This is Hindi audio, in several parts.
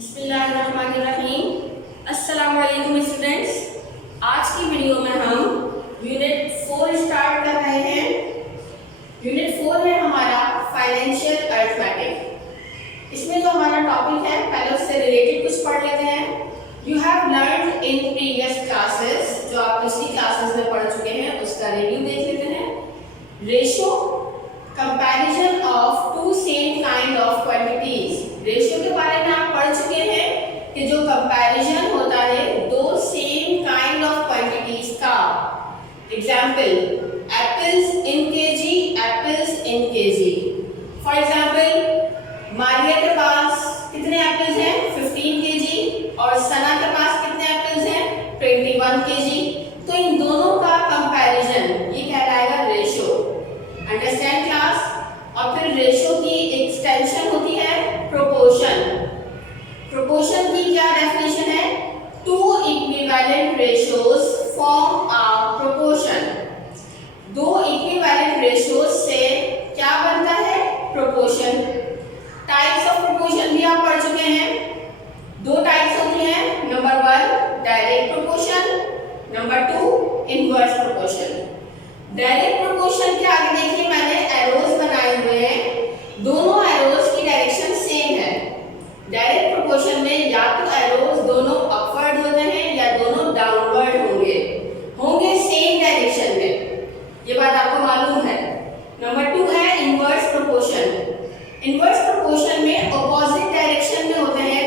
बिस्मिल्लाहिर्रहमानिर्रहीम। अस्सलाम वालेकुम स्टूडेंट्स। आज की वीडियो में हम यूनिट 4 स्टार्ट कर रहे हैं। यूनिट 4 है हमारा फाइनेंशियल अर्थमेटिक। इसमें जो हमारा टॉपिक है पहले उससे रिलेटेड कुछ पढ़ लेते हैं। You have learned in previous classes, जो आप पिछली क्लासेस में पढ़ चुके हैं उसका रिव्यू देख लेते हैं। Ratio, comparison of two same kind of quantities. Ratio के बारे में आप पढ़ चुके हैं कि जो कंपैरिजन होता है दो सेम काइंड ऑफ क्वांटिटीज का। Example, apples in KG, apples in KG. For example, Maria के पास कितने एप्पल्स हैं? 15 केजी। और सना के पास कितने एप्पल्स हैं? 21 केजी। तो इन दोनों का कंपैरिजन ये कहलाएगा रेशियो। Understand class? और फिर रेशियो की एक्सटेंशन होती है प्रोपोर्शन। प्रोपोर्शन की क्या डेफिनेशन है? Two equivalent ratios form a proportion. दो इक्विवेलेंट रेशियोज से क्या बनता है? प्रोपोर्शन। टाइप्स ऑफ प्रोपोर्शन भी आप पढ़ चुके हैं। दो टाइप्स होती हैं। Number 1 direct proportion, number 2 inverse proportion. Direct proportion के आगे देखिए मैंने एरोज बनाए हुए हैं। दोनों एरोज की डायरेक्शन सेम है। डायरेक्ट प्रोपोर्शन में या तो एरोज दोनों अपवर्ड होते हैं या दोनों डाउनवर्ड होंगे सेम डायरेक्शन में। ये बात आपको मालूम है। नंबर 2 है इनवर्स प्रोपोर्शन। इनवर्स प्रोपोर्शन में ऑपोजिट डायरेक्शन में होते हैं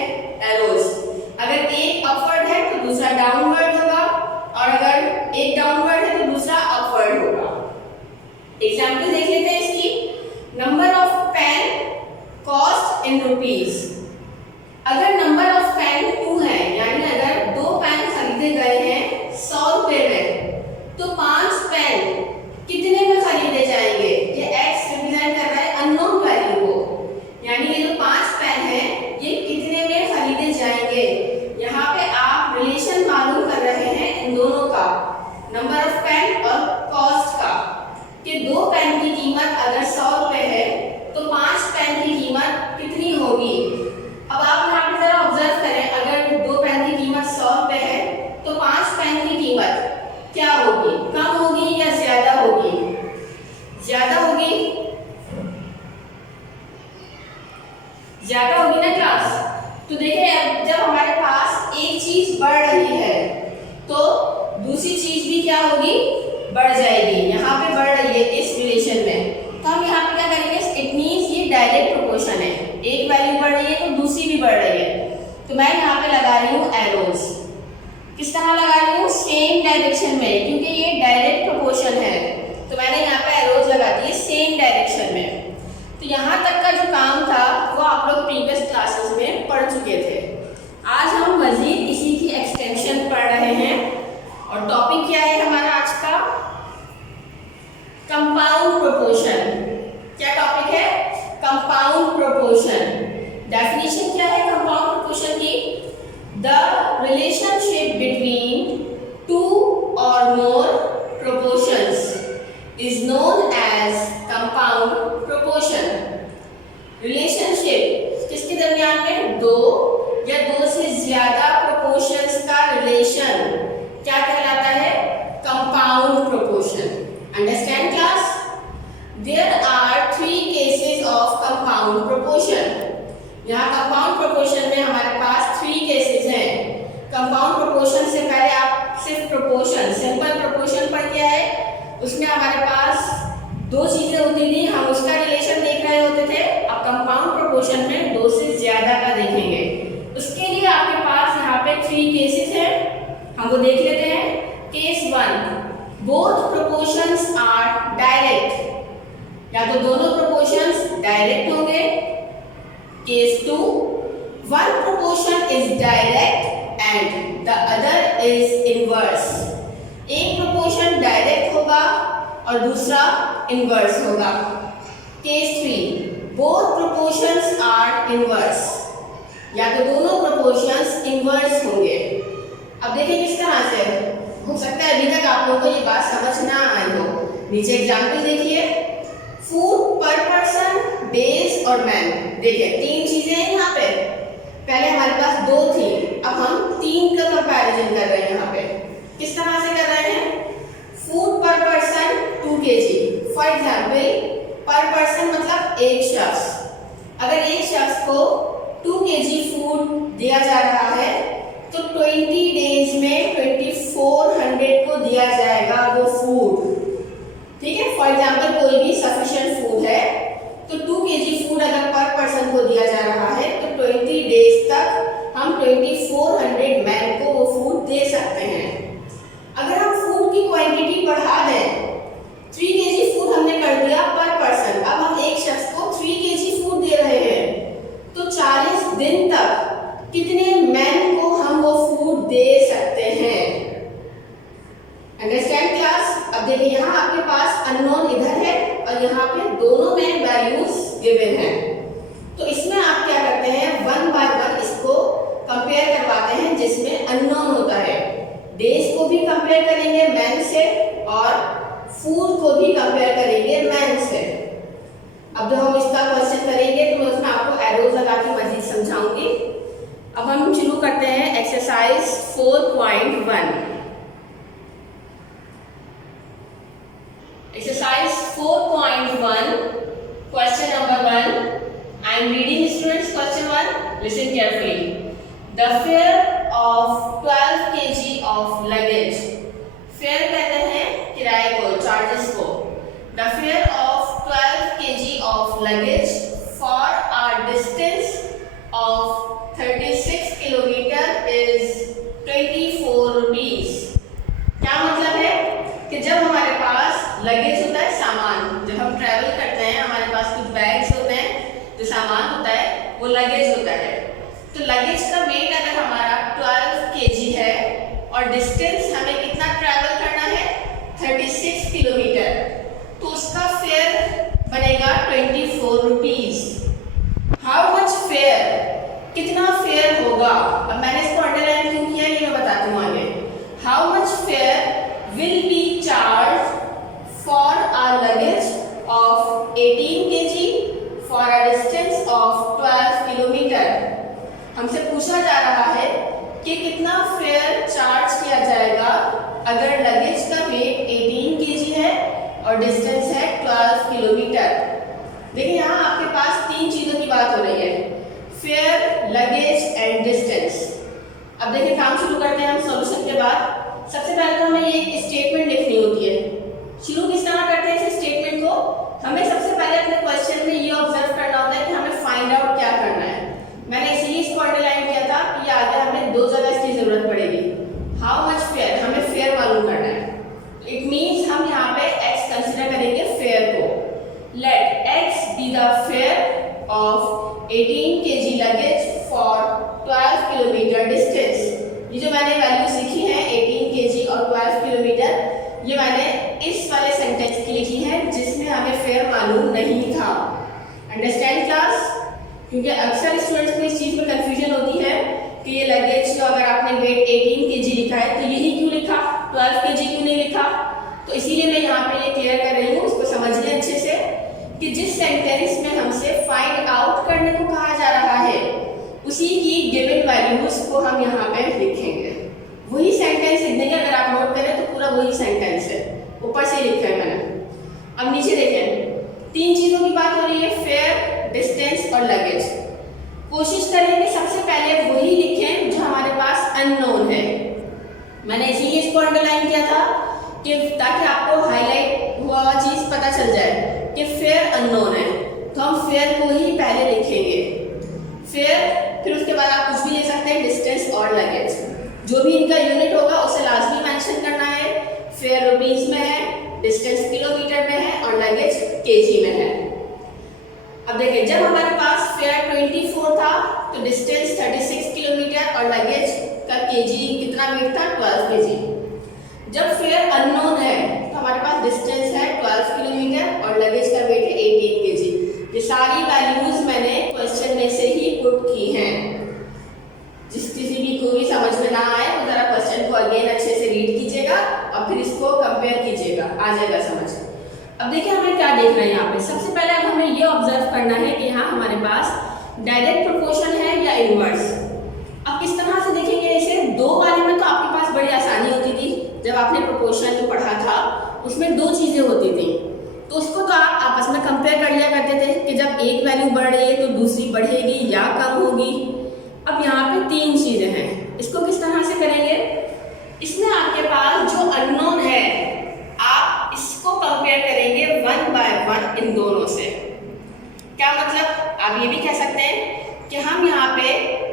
एरोज। अगर एक अपवर्ड है तो दूसरा डाउनवर्ड होगा, और अगर एक डाउनवर्ड है तो दूसरा अपवर्ड होगा। एग्जांपल देख लेते हैं इसकी। Number of pen cost in rupees. अगर नंबर ऑफ पेन 2 है, यानी अगर 2 पेन खरीदे गए हैं 100 रुपए में, तो 5 पेन कितने में खरीदे जाएंगे? ये x रिप्रेजेंट कर रहा है अननोन वैल्यू को, यानी ये जो 5 पेन है ये कितने में खरीदे जाएंगे। यहाँ पे आप रिलेशन मालूम कर रहे हैं इन दोनों का, नंबर ऑफ पेन और कॉस्ट का, कि 2 पेन की कीमत अगर 100 रुपए है तो 5 पेन की कीमत कितनी होगी। अब आप यहाँ पे जरा ऑब्जर्व करें, अगर 2 पेन की कीमत 100 रुपए है तो 5 पेन की कीमत क्या होगी? कम होगी या ज्यादा होगी? ज्यादा होगी। ज्यादा होगी ना क्लास? तो देखिए अब जब हमारे पास एक चीज बढ़ रही है तो दूसरी चीज भी क्या होगी? बढ़ जाएगी। यहाँ पे बढ़ रही है इस रिलेशन में, तो हम यहाँ पे क्या करेंगे? इट मींस ये डायरेक्ट प्रोपोर्शन है। एक वैल्यू बढ़ रही है तो दूसरी भी बढ़ रही है। तो मैं यहाँ पे लगा रही हूँ एरोज। किस तरह लगा रही हूँ? सेम डायरेक्शन में, क्योंकि ये डायरेक्ट प्रोपोर्शन है तो मैंने यहाँ पे एरोज लगा दिए सेम डायरेक्शन में। तो यहाँ तक का जो काम था वो आप लोग प्रीवियस क्लासेस में पढ़ चुके थे। आज हम मजीद इसी की एक्सटेंशन पढ़ रहे हैं। और टॉपिक क्या है हमारा आज का? Compound proportion. क्या टॉपिक है? Compound proportion. डेफिनेशन क्या है कंपाउंड प्रोपोर्शन की? द रिलेशनशिप बिटवीन टू और more proportions is known as compound proportion. Relationship किसके दरमियान में? 2 या 2 से ज्यादा प्रोपोर्शंस का रिलेशन क्या कहलाता है? Compound proportion. Understand class? There are 3 cases of compound proportion. यहाँ कंपाउंड प्रोपोर्शन में हमारे पास 3 केसेस हैं। कंपाउंड प्रोपोर्शन से पहले आप सिर्फ प्रोपोर्शन, सिंपल प्रोपोर्शन पढ़ के आए। उसमें हमारे पास 2 चीजें होती थी, हम उसका रिलेशन देख रहे होते थे। अब कंपाउंड प्रोपोर्शन में 2 से ज्यादा का देखेंगे। उसके लिए आपके पास यहाँ पे 3 केसेस हैं, हम वो देख लेते हैं। Case 1, both proportions are direct, या तो दोनों प्रोपोर्शंस डायरेक्ट होंगे। Case 2, one proportion is direct and the other is inverse. एक प्रोपोर्शन डायरेक्ट होगा और दूसरा इनवर्स होगा। Case 3, both proportions are inverse, या तो दोनों प्रोपोर्शंस इनवर्स होंगे। अब देखिए किस तरह से हो सकता है अभी तक आप लोगों को ये बात समझ ना आई हो। नीचे एग्जाम्पल देखिए, फूड पर पर्सन, डेज और मैन। देखिए 3 चीजें हैं यहाँ पे। पहले हमारे पास 2 थी, अब हम 3 का कंपैरिजन कर रहे हैं। यहाँ पे किस तरह से कर रहे हैं? फूड पर पर्सन 2 kg। फॉर एग्जाम्पल पर पर्सन मतलब एक शख्स, अगर एक शख्स को 2 kg फूड दिया जा रहा है तो 20 डेज में 2400 को दिया जाएगा वो फूड। ठीक है, फॉर एग्जाम्पल कोई भी सफिशिएंट फूड है तो 2 kg फूड अगर पर पर्सन को दिया जा रहा है तो 20 डेज तक हम 2400 मैन को वो फूड दे सकते हैं। अगर हम फूड की क्वांटिटी बढ़ा दें, 3 kg फूड हमने कर दिया पर पर्सन, अब हम एक शख्स को 3 kg फूड दे रहे हैं तो 40 दिन तक कितने मैन को हम वो फूड दे सकते हैं? Understand class? अब देखिए यहाँ आपके पास अननोन इधर है और यहाँ पे दोनों में वैल्यूज गिवन है, तो इसमें आप क्या करते हैं, 1 बाय 1 इसको कंपेयर करवाते हैं जिसमें अननोन होता है। डेज को भी कंपेयर करेंगे मैन से और फूड को भी कंपेयर करेंगे मैन से। अब जब हम इसका क्वेश्चन करेंगे तो मैं उसमें आपको एरोज लगा के मजीद समझाऊंगी। अब हम शुरू करते हैं exercise 4.1। Exercise 4.1 question number 1। I am reading students question 1. Listen carefully. The fare of 12 kg of luggage. Fare कहते हैं किराए को, चार्जेस को। The fare of 12 kg of luggage for a distance of 36 kilometer is 24 rupees. क्या मतलब है कि जब हमारे पास लगेज होता है, सामान, जब हम ट्रैवल करते हैं हमारे पास कुछ बैग्स होते हैं, जो सामान होता है वो लगेज होता है। तो लगेज का वेट अगर हमारा 12 kg है और डिस्टेंस हमें कितना ट्रैवल करना है, 36 किलोमीटर, तो उसका फेयर बनेगा 24 रुपीज। हाउ मच फेयर, कितना फेयर होगा? अब मैंने इसको अंडरलाइन क्यों किया ये मैं बताती हूँ आगे। How much fair will be charged for a luggage of 18 kg for a distance of 12 kilometer। हमसे पूछा जा रहा है कि कितना फेयर चार्ज किया जाएगा अगर लगेज का वेट 18 kg है और डिस्टेंस है 12 किलोमीटर। देखिए यहाँ आपके पास 3 चीजों की बात हो रही है, फेयर, लगेज एंड डिस्टेंस। अब देखिए काम शुरू करते हैं हम सॉल्यूशन के बाद। सबसे पहले तो हमें ये स्टेटमेंट लिखनी होती है। शुरू किस तरह करते हैं इस स्टेटमेंट को? हमें सबसे पहले अपने क्वेश्चन में ये ऑब्जर्व करना होता है कि हमें फाइंड आउट क्या करना है। मैंने इसीलिए इसको अंडरलाइन किया था कि आगे हमें 2 जगह इसकी जरूरत पड़ेगी। हाउ मच फेयर, हमें फेयर मालूम करना है। इट मीन्स हम यहाँ पे x कंसिडर करेंगे फेयर को। Let x be the fare of 18 kg luggage for 12 kilometre distance. ये जो मैंने वैल्यू सीखी है 18 kg और 12 किलोमीटर, ये मैंने इस वाले सेंटेंस की लिखी है जिसमें हमें फेयर मालूम नहीं था। Understand class? क्योंकि अक्सर स्टूडेंट्स को इस चीज में कंफ्यूजन होती है कि ये लगेज को अगर आपने वेट 18 kg लिखा है तो यही क्यों लिखा, 12 kg क्यों नहीं लिखा? तो इसीलिए मैं यहाँ पे ये क्लियर कर रही हूँ, उसको समझ लें अच्छे से कि जिस सेंटेंस में हमसे फाइंड आउट करने को कहा जा रहा है उसी की गिवन वैल्यूज को हम यहाँ पे लिखेंगे। वही सेंटेंस लिख देंगे, अगर आप नोट करें तो पूरा वही सेंटेंस है, ऊपर से लिखा है मैंने। अब नीचे देखें, 3 चीजों की बात हो रही है, फेयर, डिस्टेंस और लगेज। कोशिश करेंगे सबसे पहले वही लिखें जो हमारे पास अननोन है। मैंने इसीलिए इसको अंडरलाइन किया था कि ताकि आपको हाईलाइट हुआ चीज पता चल जाए कि फेयर अननोन है, तो हम फेयर को ही पहले लिखेंगे। फेयर, फिर उसके बाद आप कुछ भी ले सकते हैं, डिस्टेंस और लगेज। जो भी इनका यूनिट होगा उसे लाजमी मेंशन करना है। फेयर रुपीस में है, डिस्टेंस किलोमीटर में है और लगेज केजी में है। अब देखिए जब हमारे पास फेयर 24 था तो डिस्टेंस 36 किलोमीटर और लगेज का केजी कितना वेट था, 12 केजी। जब फेयर अननोन है तो हमारे पास डिस्टेंस है 12 किलोमीटर और लगेज का वेट है 18 केजी। ये सारी वैल्यूज मैंने क्वेश्चन में से ही पुट की हैं। जिस किसी भी को भी समझ में ना आए तो जरा क्वेश्चन को अगेन अच्छे से रीड कीजिएगा और फिर इसको कंपेयर कीजिएगा, आ जाएगा समझ। अब देखिए हमें क्या देखना है यहाँ पे। सबसे पहले अब हमें ये ऑब्जर्व करना है कि यहाँ हमारे पास डायरेक्ट प्रोपोर्शन है या इनवर्स।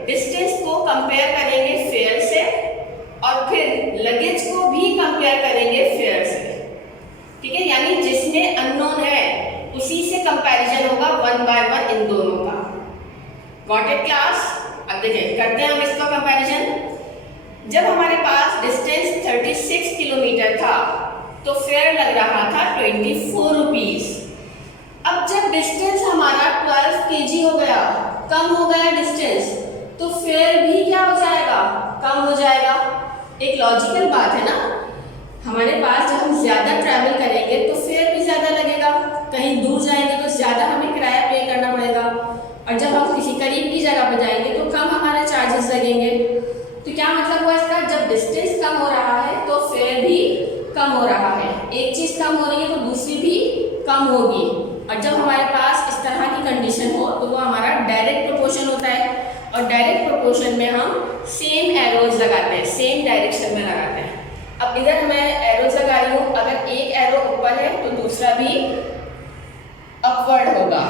डिस्टेंस को कंपेयर करेंगे फेयर से और फिर लगेज को भी कंपेयर करेंगे फेयर से। ठीक है, यानी जिसमें अननोन है उसी से कंपैरिजन होगा 1 by 1 इन दोनों का। Got it class? अब देखिए करते हैं हम इसका कंपैरिजन। जब हमारे पास डिस्टेंस 36 किलोमीटर था तो फेयर लग रहा था 24 रुपीज। अब जब डिस्टेंस हमारा 12 kg हो गया, कम हो गया डिस्टेंस, तो फेयर भी क्या हो जाएगा? कम हो जाएगा। एक लॉजिकल बात है ना, हमारे पास जब हम ज्यादा ट्रैवल करेंगे तो फेयर भी ज्यादा लगेगा। कहीं दूर जाएंगे तो ज्यादा हमें किराया पे करना पड़ेगा, और जब हम किसी करीब की जगह पर जाएंगे तो कम हमारे चार्जेस लगेंगे। तो क्या मतलब हुआ इसका? जब डिस्टेंस कम हो रहा है तो फेयर भी कम हो रहा है। एक चीज कम हो रही है तो दूसरी भी कम होगी। और जब हमारे पास इस तरह की कंडीशन हो तो वो हमारा डायरेक्ट प्रोपोर्शन होता है, और डायरेक्ट प्रोपोर्शन में हम सेम एरोज लगाते हैं, सेम डायरेक्शन में लगाते हैं। अब इधर मैं एरोज लगा रही हूँ, अगर एक एरो ऊपर है तो दूसरा भी अपवर्ड होगा।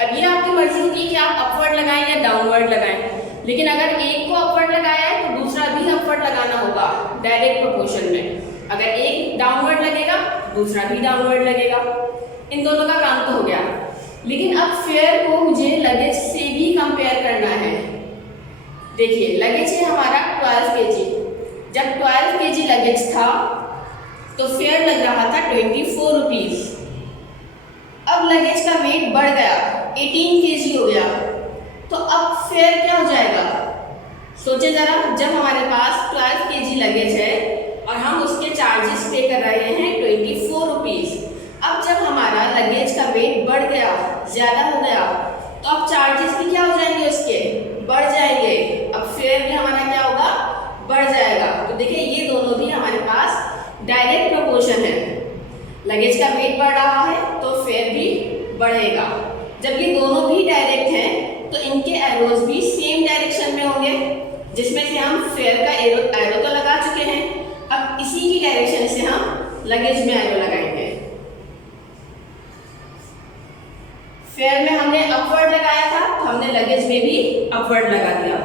अब ये आपकी मर्जी होगी कि आप अपवर्ड लगाएं या डाउनवर्ड लगाएं, लेकिन अगर एक को अपवर्ड लगाया है तो दूसरा भी अपवर्ड लगाना होगा डायरेक्ट प्रोपोर्शन में। अगर एक डाउनवर्ड लगेगा दूसरा भी डाउनवर्ड लगेगा। इन दोनों का काम तो हो गया, लेकिन अब फेयर को मुझे लगेज से भी कंपेयर करना है। देखिए लगेज है हमारा 12 kg। जब 12 kg लगेज था तो फेयर लग रहा था 24 रुपीज। अब लगेज का वेट बढ़ गया, 18 kg हो गया, तो अब फेयर क्या हो जाएगा? सोचे जरा, जब हमारे पास 12 kg लगेज है और हम उसके चार्जेस पे कर रहे हैं 24 रुपीज। अब जब हमारा लगेज का वेट बढ़ गया, ज्यादा हो गया, तो अब चार्जेस भी क्या हो जाएंगे? उसके बढ़ जाएंगे। अब फेयर भी हमारा क्या होगा? बढ़ जाएगा। तो देखिए ये दोनों भी हमारे पास डायरेक्ट प्रोपोर्शन है। लगेज का वेट बढ़ रहा है तो फेयर भी बढ़ेगा। जब ये दोनों भी डायरेक्ट हैं तो इनके एरोज भी सेम डायरेक्शन में होंगे, जिसमें से हम फेयर का एरो तो लगा चुके हैं। अब इसी की डायरेक्शन से हम लगेज में एरो लगाएंगे। फेयर में हमने अपवर्ड लगाया था तो हमने लगेज में भी अपवर्ड लगा दिया।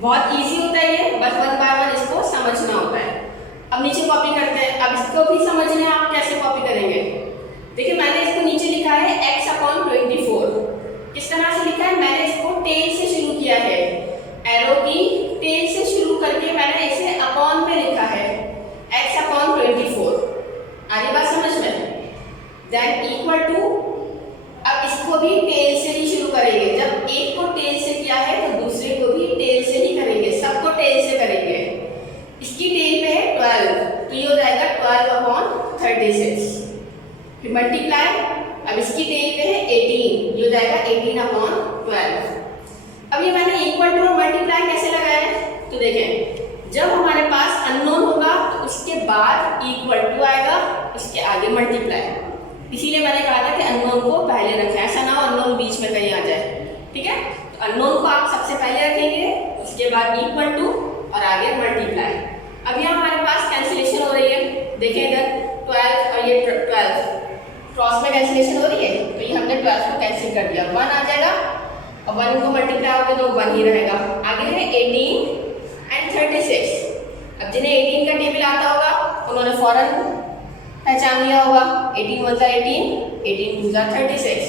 बहुत इजी होता है ये, बस 1 by 1 इसको समझना होता है। अब नीचे कॉपी करते हैं। अब इसको भी समझना है आप कैसे कॉपी करेंगे। देखिए मैंने इसको नीचे लिखा है x/24। किस तरह से लिखा है? मैंने इसको टेल से शुरू किया है, एरो की टेल से शुरू करके मैंने इसे अपॉन पे लिखा है x/24। आ रही बात समझ में? देन इक्वल टू, अब इसको भी टेल से ही शुरू करेंगे। जब एक को टेल से किया है तो दूसरे को भी टेल से ही करेंगे, सबको टेल से करेंगे। इसकी टेल पे है 12, तो ये हो जाएगा 12/36। फिर मल्टीप्लाई, अब इसकी टेल पे है 18, ये हो जाएगा 18/12। अब ये मैंने इक्वल टू और मल्टीप्लाई कैसे लगाया है? तो देखें, जब हमारे पास अननोन होगा तो उसके बाद इक्वल टू आएगा, उसके आगे मल्टीप्लाई। इसीलिए मैंने कहा था कि अननोन को पहले रखें, ऐसा ना हो अननोन बीच में कहीं आ जाए। ठीक है, तो अननोन को आप सबसे पहले रखेंगे, उसके बाद इक्वल टू और आगे मल्टीप्लाई। अब यहाँ हमारे पास कैंसिलेशन हो रही है। देखिए इधर 12 और ये 12 क्रॉस में कैंसिलेशन हो रही है, तो ये हमने 12 को कैंसिल कर दिया, 1 आ जाएगा और 1 को मल्टीप्लाई होगा तो 1 ही रहेगा। आगे है 18 एंड 36। अब जिन्हें 18 का टेबल आता होगा उन्होंने फौरन पहचान लिया होगा, 18 1 18, 18 2 36।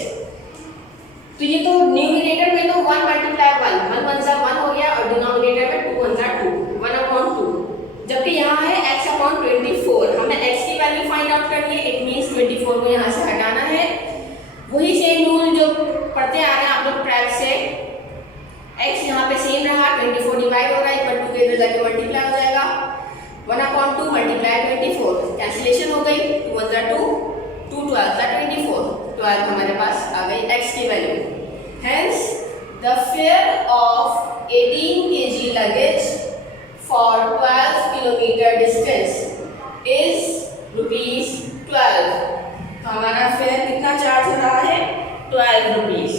तो ये तो न्यूमरेटर में तो 1 मल्टीप्लाई 1, 1 1 1 हो गया, और डिनोमिनेटर में 2 1 2, 1/2। जबकि यहाँ है x/24। हमें x की वैल्यू फाइंड आउट करनी है, इट मींस 24 को यहाँ से हटाना है। वही सेम रूल जो पढ़ते आ रहे हैं आप लोग ट्रैक से, x यहाँ पे सेम रहा, 24 डिवाइड होगा, इक्वल टू के इधर जाके मल्टीप्लाई हो जाएगा, 1/2 मल्टीप्लाई 24, कैंसिलेशन हो गई, 2 1 2, 2 12 24, 12 हमारे पास आ गई x की value. Hence the fare of 18 kg luggage for 12 kilometer distance is ₹12। तो हमारा फेयर कितना चार्ज हो रहा है? 12 रुपीज।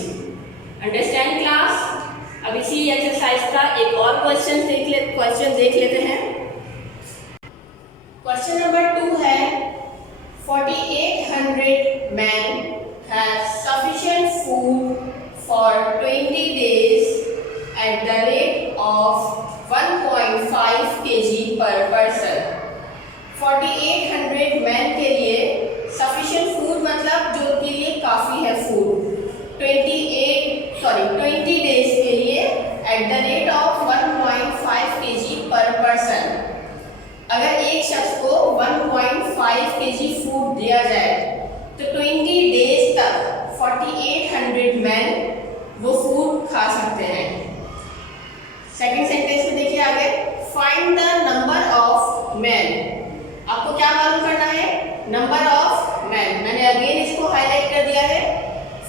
Understand class? अब इसी एक्सरसाइज का एक और क्वेश्चन देख लेते हैं। क्वेश्चन नंबर 2 है 4800 men have sufficient food for 20 days at the rate of 1.5 kg per person. 4800 man के लिए सफिशिएंट फूड मतलब जो के लिए काफ़ी है फूड 20 डेज के लिए at the rate of 1.5 kg पर पर्सन। अगर एक शख्स को 1.5 kg फूड दिया जाए तो 20 डेज तक 4800 मैन वो फूड खा सकते हैं। सेकंड सेंटेंस में देखिए आगे, find the number of man. आपको क्या मालूम करना है? Number of man. मैंने अगेन इसको हाईलाइट कर दिया है।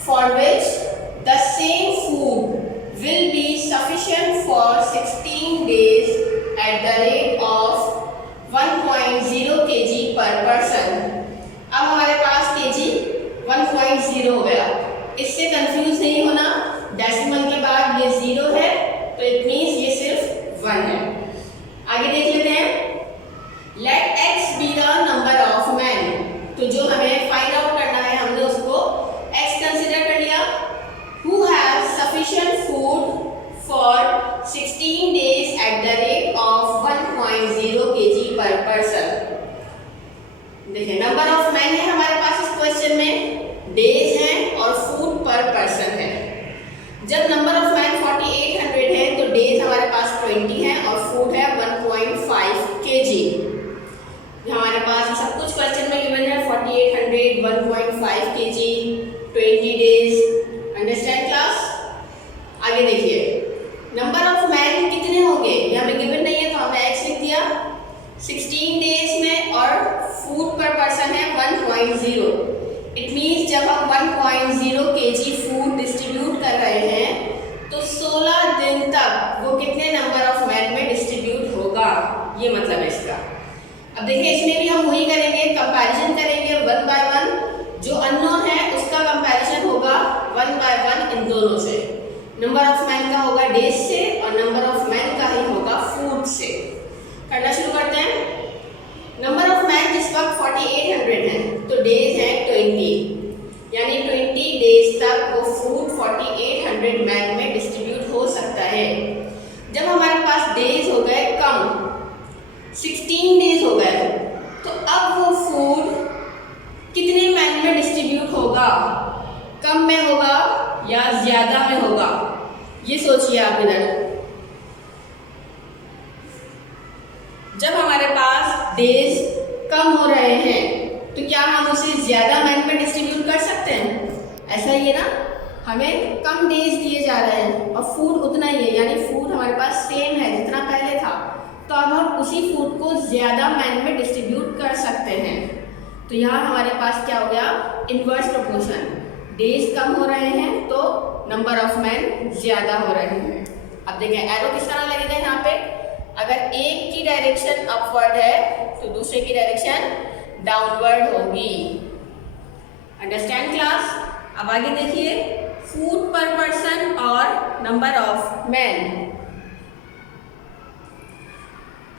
For which the same food will be sufficient for 16 days at the rate of 1.0 kg पर पर्सन। अब हमारे पास kg 1.0 हो गया। इससे कंफ्यूज नहीं होना, डेसिमल के बाद ये 0 है तो इट मीन्स ये सिर्फ 1 है। आगे देख लेते हैं। Let x be the number of man. तो जो हमें फाइंड आउट करना है हमने उसको x कंसीडर कर लिया। Who have sufficient food for 16 days at the rate of 1.0 kg पर पर्सन। देखिए नंबर ऑफ मैन है हमारे पास इस क्वेश्चन में, डेज हैं और फूड पर पर्सन है। जब नंबर ऑफ मैन 4800 है तो डेज हमारे पास 20 है और फूड है 1.5 kg। हमारे पास सब कुछ क्वेश्चन में गिवन है 4800, 1.5 kg, 20 डेज। Understand class? आगे देखिए, नंबर ऑफ मैन कितने होंगे ये हमें गिवन नहीं है तो हमने x लिख दिया 16 डेज में, और फूड पर पर्सन है 1.0। इट मीन्स जब हम 1.0 kg फूड डिस्ट्रीब्यूट कर रहे हैं तो 16 दिन तक वो कितने नंबर ऑफ मैन में डिस्ट्रीब्यूट होगा, ये मतलब है इसका। अब देखिए इसमें भी हम वही करेंगे, कंपैरिजन करेंगे 1 by 1। जो अननोन है उसका कंपैरिजन होगा 1 by 1 इन दोनों से। नंबर ऑफ मैन का होगा डेज से और नंबर ऑफ मैन का ही होगा फूड से। करना शुरू करते हैं। नंबर ऑफ मैन जिस वक्त 4800 है तो डेज है 20, यानी 20 डेज तक वो फूड 4800 मैन में डिस्ट्रीब्यूट हो सकता है। जब हमारे पास डेज हो गए कम, 16 डेज हो गए, तो अब वो फूड कितने मैन में डिस्ट्रीब्यूट होगा? कम में होगा या ज्यादा में होगा? ये सोचिए आप इधर। जब हमारे पास डेज कम हो रहे हैं तो क्या हम उसे ज्यादा मैन में डिस्ट्रीब्यूट कर सकते हैं? ऐसा ही है ना, हमें कम डेज दिए जा रहे हैं और फूड उतना ही है, यानी फूड हमारे पास सेम है जितना पहले था, तो अब हम उसी फूड को ज़्यादा मैन में डिस्ट्रीब्यूट कर सकते हैं। तो यहाँ हमारे पास क्या हो गया? Inverse proportion. डेज कम हो रहे हैं तो नंबर ऑफ मैन ज़्यादा हो रहे हैं। अब देखें एरो किस तरह लगेगा यहाँ पे। अगर एक की डायरेक्शन अपवर्ड है तो दूसरे की डायरेक्शन डाउनवर्ड होगी। Understand class? अब आगे देखिए, फूड पर पर्सन और नंबर ऑफ मैन।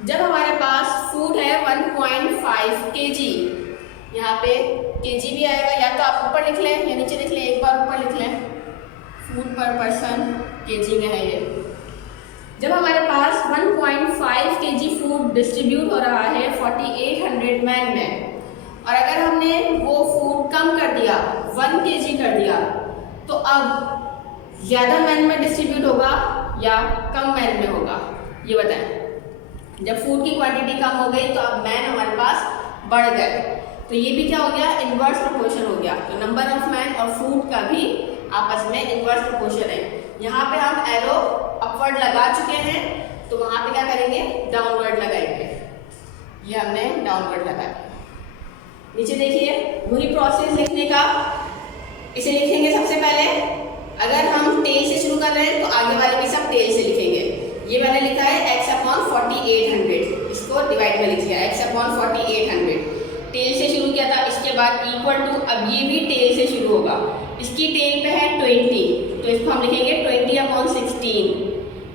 जब हमारे पास फूड है 1.5 kg, यहाँ पे kg भी आएगा, या तो आप ऊपर लिख लें या नीचे लिख लें, एक बार ऊपर लिख लें। फूड पर पर्सन kg में है ये। जब हमारे पास 1.5 kg फूड डिस्ट्रीब्यूट हो रहा है 4800 मैन में, और अगर हमने वो फूड कम कर दिया, 1 kg कर दिया, तो अब ज़्यादा मैन में डिस्ट्रीब्यूट होगा या कम मैन में होगा? ये बताएं। जब फूड की क्वांटिटी कम हो गई तो अब मैन हमारे पास बढ़ गए, तो ये भी क्या हो गया? इन्वर्स प्रोपोर्शन हो गया। तो नंबर ऑफ मैन और फूड का भी आपस में इन्वर्स प्रोपोर्शन है। यहाँ पे हम एरो अपवर्ड लगा चुके हैं तो वहाँ पे क्या करेंगे? डाउनवर्ड लगाएंगे। ये हमने डाउनवर्ड लगाया। नीचे देखिए वही प्रोसेस लिखने का। इसे लिखेंगे सबसे पहले, अगर हम टेल से शुरू कर रहे हैं तो आगे वाले भी सब टेल से लिखेंगे। ये मैंने लिखा है x/4800, इसको डिवाइड में लिख लिया x/4800। टेल से शुरू किया था, इसके बाद इक्वल टू, अब ये भी टेल से शुरू होगा। इसकी टेल पे है 20 तो इसको हम लिखेंगे 20/16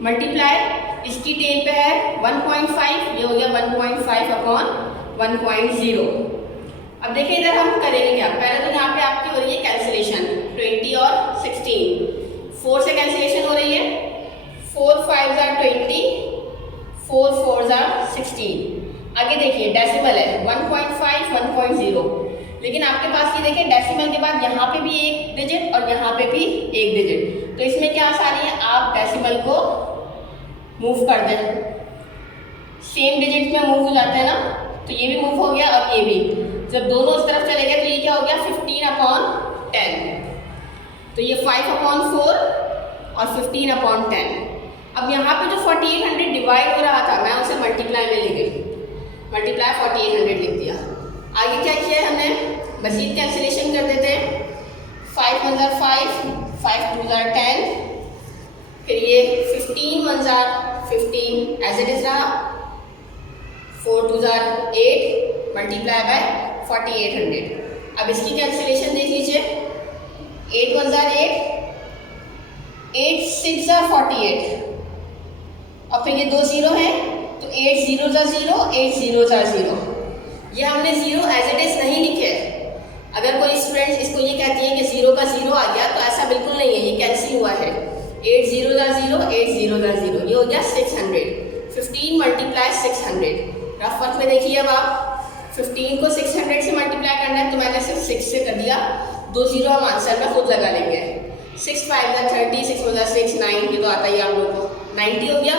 मल्टीप्लाई, इसकी टेल पे है 1.5, ये हो गया 1.5/1.0। अब देखिए इधर हम करेंगे क्या? पहले तो यहाँ पे आपकी हो रही है कैंसिलेशन, 20 और 16, 4 से कैंसिलेशन हो रही है, 4 4 5 are 20, 4 4s are 16। आगे देखिए डेसिमल है 1.5 1.0, लेकिन आपके पास ये देखिए डेसिमल के बाद यहाँ पे भी एक डिजिट और यहाँ पे भी एक डिजिट, तो इसमें क्या आसानी है, आप डेसिमल को मूव कर दें, सेम डिजिट में मूव हो जाता है ना, तो ये भी मूव हो गया। अब ये भी जब दोनों उस तरफ चले गए तो ये क्या हो गया 15/10, तो ये 5/4 और 15/10। अब यहाँ पे जो 4800 डिवाइड हो रहा था मैं उसे मल्टीप्लाई में ले गई, मल्टीप्लाई 4800 लिख दिया। आगे क्या किया है हमने, मज़ीद कैंसिलेशन कर देते हैं, 5 1s are 5, 5 2s are 10, फिर ये 15 1s are 15 as it is रहा, 4 2s are 8 मल्टीप्लाई बाय 4800। अब इसकी कैंसिलेशन देख लीजिए, 8 1s are 8, 8 6s are 48, और फिर ये 2 0 हैं तो 8 0s are 0, 8 0s are 0। ये हमने 0 एज इट इज नहीं लिखे। अगर कोई स्टूडेंट इसको ये कहती है कि 0 का 0 आ गया, तो ऐसा बिल्कुल नहीं है, ये कैंसिल हुआ है। 8 0s are 0, 8 0s are 0, ये हो गया 600। 15 मल्टीप्लाई 600, रफ वर्क में देखिए। अब आप 15 को 600 से मल्टीप्लाई करना है, तो मैंने सिर्फ 6 से कर दिया, 2 0 हम आंसर में खुद लगा लेंगे। 6 5 30, 6 4 6 9, ये तो आता ही आप लोगों को, 90 हो गया।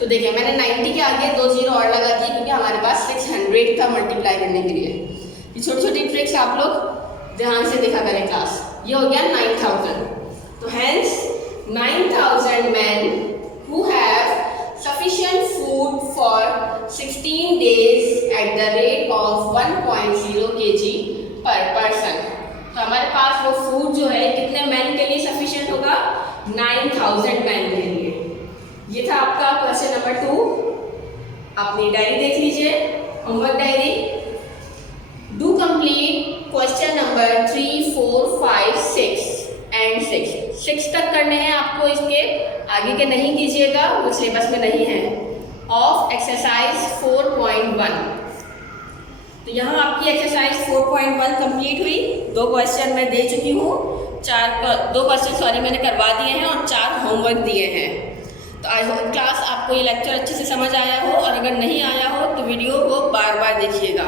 तो देखिए मैंने 90 के आगे 2 0 और लगा दिए, क्योंकि हमारे पास 600 था मल्टीप्लाई करने के लिए। ये छोटी छोटी ट्रिक्स आप लोग ध्यान से देखा करें क्लास। ये हो गया 9000। तो hence 9000 men who have sufficient food for 16 days at the rate of 1.0 kg per person। तो हमारे पास वो फूड जो है कितने मैन के लिए सफिशिएंट होगा, 9000 मैन के लिए। ये था आपका क्वेश्चन नंबर 2। अपनी डायरी देख लीजिए, homework diary. Do complete question number 3 4 5 6 and 6 तक करने हैं आपको, इसके आगे के नहीं कीजिएगा, वो सिलेबस में नहीं है। Of exercise 4.1। तो यहाँ आपकी एक्सरसाइज 4.1 कंप्लीट हुई। 2 क्वेश्चन मैं दे चुकी हूँ, 2 क्वेश्चन मैंने करवा दिए हैं और 4 होमवर्क दिए हैं। तो आई होप क्लास आपको ये लेक्चर अच्छे से समझ आया हो, और अगर नहीं आया हो तो वीडियो को बार बार देखिएगा।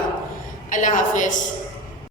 अल्लाह हाफिज़।